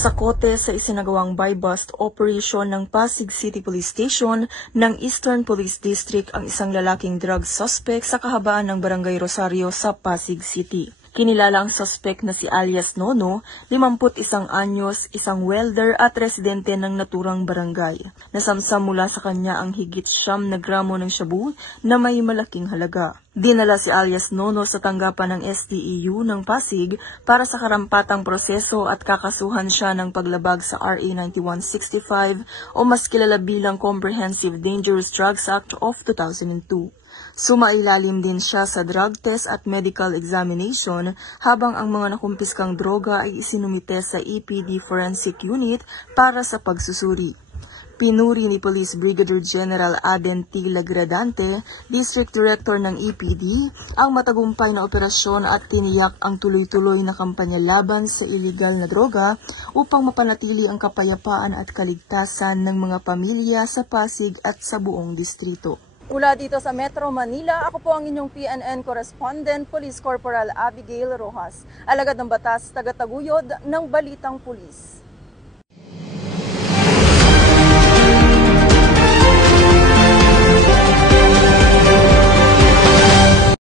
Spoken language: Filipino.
Nasa kote sa isinagawang buy-bust operation ng Pasig City Police Station ng Eastern Police District ang isang lalaking drug suspect sa kahabaan ng Barangay Rosario sa Pasig City. Kinilala ang suspect na si alias Nono, 51 anyos, isang welder at residente ng naturang barangay. Nasamsam mula sa kanya ang higit 9 na gramo ng shabu na may malaking halaga. Dinala si alias Nono sa tanggapan ng STEU ng Pasig para sa karampatang proseso at kakasuhan siya ng paglabag sa RA 9165 o mas kilala bilang Comprehensive Dangerous Drugs Act of 2002. Sumailalim din siya sa drug test at medical examination habang ang mga nakumpiskang droga ay isinumite sa EPD Forensic Unit para sa pagsusuri. Pinuri ni Police Brigadier General Aden T. Lagradante, District Director ng EPD, ang matagumpay na operasyon at tiniyak ang tuloy-tuloy na kampanya laban sa iligal na droga upang mapanatili ang kapayapaan at kaligtasan ng mga pamilya sa Pasig at sa buong distrito. Mula dito sa Metro Manila, ako po ang inyong PNN correspondent, Police Corporal Abigail Rojas, alagad ng batas, taga-taguyod ng Balitang Pulis.